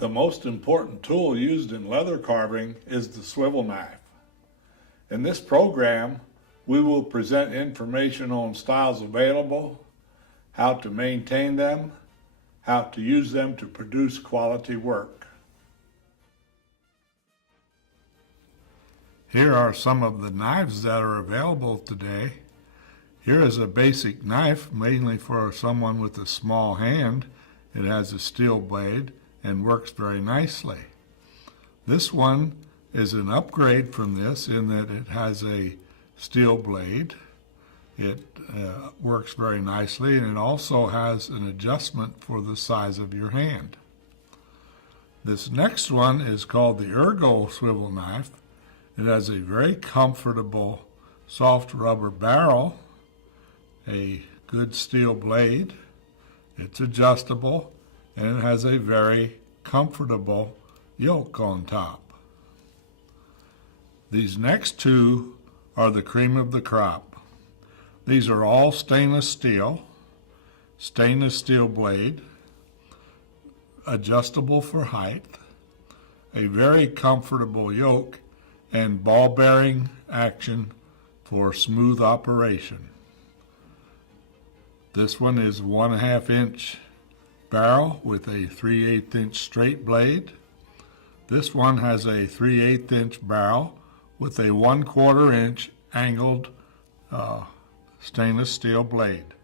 The most important tool used in leather carving is the swivel knife. In this program, we will present information on styles available, how to maintain them, how to use them to produce quality work. Here are some of the knives that are available today. Here is a basic knife, mainly for someone with a small hand. It has a steel blade and works very nicely. This one is an upgrade from this in that it has a steel blade. It works very nicely, and it also has an adjustment for the size of your hand. This next one is called the Ergo swivel knife. It has a very comfortable soft rubber barrel, a good steel blade. It's adjustable, and it has a very comfortable yoke on top. These next two are the cream of the crop. These are all stainless steel blade, adjustable for height, a very comfortable yoke, and ball bearing action for smooth operation. This one is 1.5 inch barrel with a 3/8 inch straight blade. This one has a 3/8 inch barrel with a 1/4 inch angled stainless steel blade.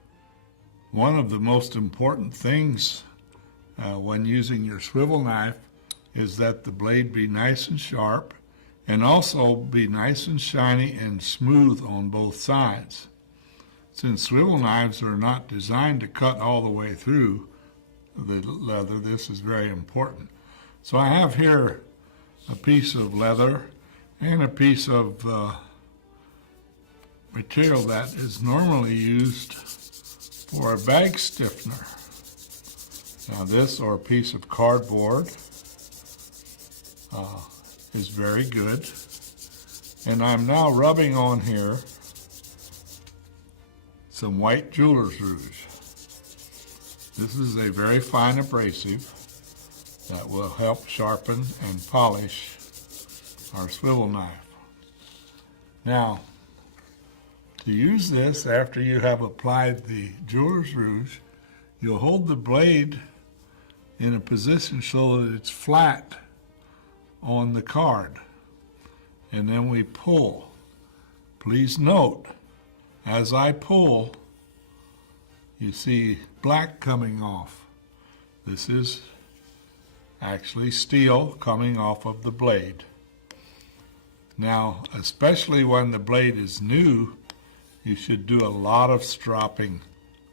One of the most important things when using your swivel knife is that the blade be nice and sharp and also be nice and shiny and smooth on both sides. Since swivel knives are not designed to cut all the way through the leather, this is very important. So I have here a piece of leather and a piece of material that is normally used for a bag stiffener. Now this, or a piece of cardboard, is very good. And I'm now rubbing on here some white jeweler's rouge. This is a very fine abrasive that will help sharpen and polish our swivel knife. Now, to use this after you have applied the jeweler's rouge, you'll hold the blade in a position so that it's flat on the card, and then we pull. Please note, as I pull, you see black coming off. This is actually steel coming off of the blade. Now, especially when the blade is new, you should do a lot of stropping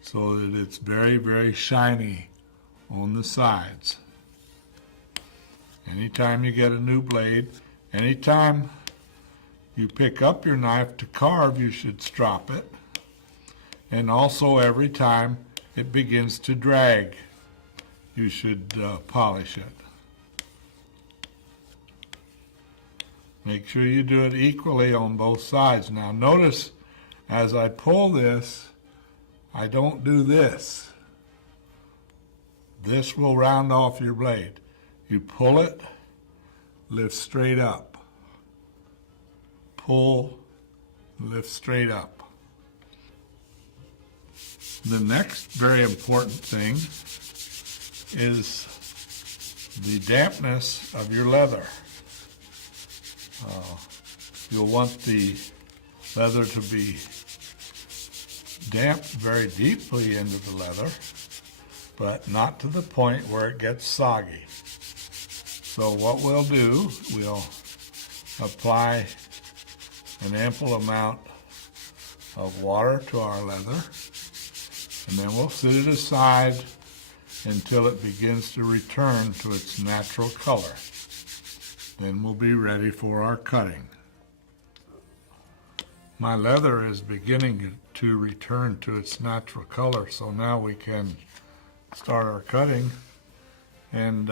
so that it's very, very shiny on the sides. Anytime you get a new blade, anytime you pick up your knife to carve, you should strop it. And also every time it begins to drag, you should polish it. Make sure you do it equally on both sides. Now notice, as I pull this, I don't do this. This will round off your blade. You pull it, lift straight up. Pull, lift straight up. The next very important thing is the dampness of your leather. You'll want the leather to be damped very deeply into the leather, but not to the point where it gets soggy. So what we'll do, we'll apply an ample amount of water to our leather, and then we'll set it aside until it begins to return to its natural color. Then we'll be ready for our cutting. My leather is beginning to return to its natural color, so now we can start our cutting. And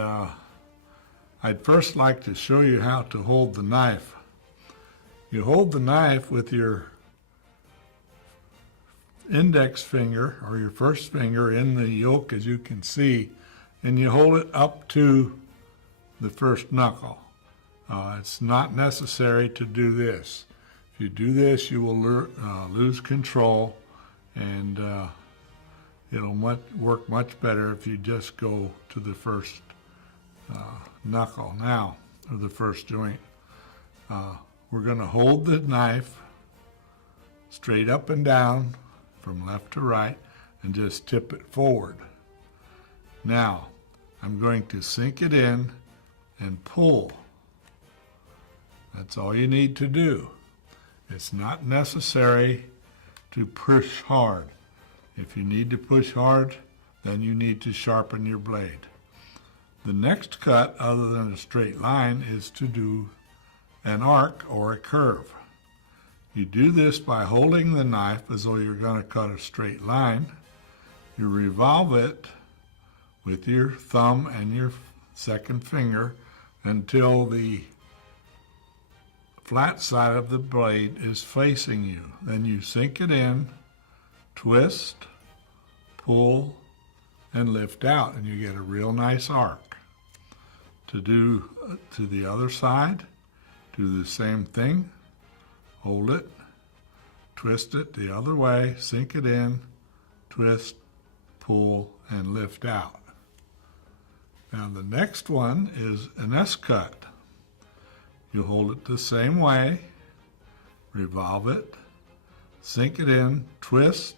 I'd first like to show you how to hold the knife. You hold the knife with your index finger or your first finger in the yoke, as you can see, and you hold it up to the first knuckle. It's not necessary to do this. If you do this, you will lose control, and it'll work much better if you just go to the first knuckle now, or the first joint. We're going to hold the knife straight up and down from left to right and just tip it forward. Now, I'm going to sink it in and pull. That's all you need to do. It's not necessary to push hard. If you need to push hard, then you need to sharpen your blade. The next cut, other than a straight line, is to do an arc or a curve. You do this by holding the knife as though you're going to cut a straight line. You revolve it with your thumb and your second finger until the flat side of the blade is facing you. Then you sink it in, twist, pull, and lift out, and you get a real nice arc. To do to the other side, do the same thing. Hold it, twist it the other way, sink it in, twist, pull, and lift out. Now the next one is an S-cut. You hold it the same way, revolve it, sink it in, twist,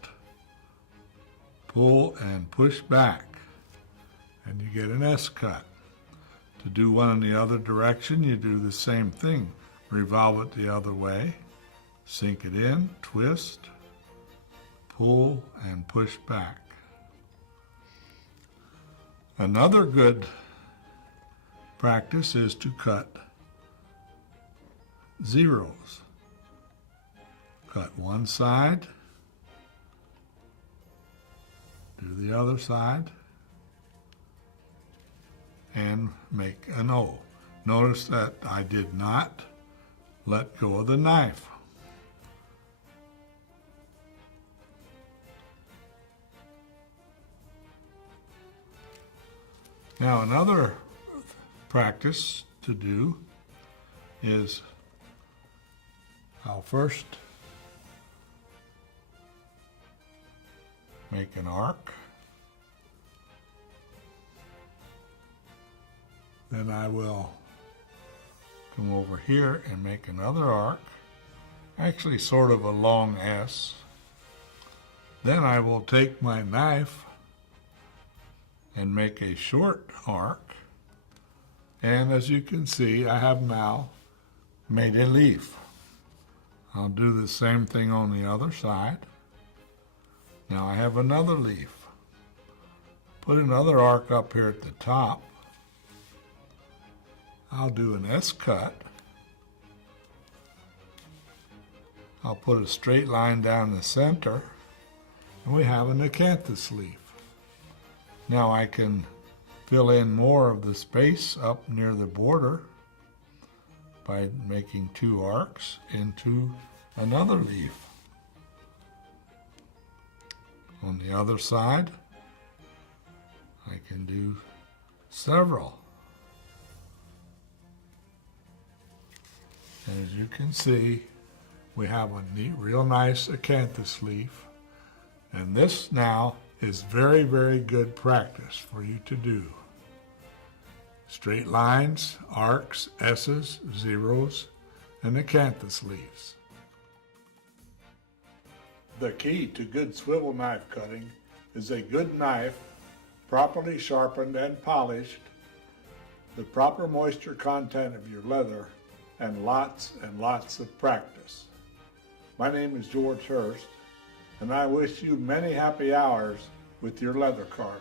pull, and push back, and you get an S-cut. To do one in the other direction, you do the same thing. Revolve it the other way, sink it in, twist, pull, and push back. Another good practice is to cut zeros. Cut one side, do the other side, and make an O. Notice that I did not let go of the knife. Now another practice to do is I'll first make an arc. Then I will come over here and make another arc, actually sort of a long S. Then I will take my knife and make a short arc. And as you can see, I have now made a leaf. I'll do the same thing on the other side. Now I have another leaf. Put another arc up here at the top. I'll do an S-cut. I'll put a straight line down the center, and we have an acanthus leaf. Now I can fill in more of the space up near the border by making two arcs into another leaf. On the other side, I can do several. And as you can see, we have a neat, real nice acanthus leaf. And this now is very, very good practice for you to do. Straight lines, arcs, S's, zeros, and acanthus leaves. The key to good swivel knife cutting is a good knife, properly sharpened and polished, the proper moisture content of your leather, and lots of practice. My name is George Hurst, and I wish you many happy hours with your leather carving.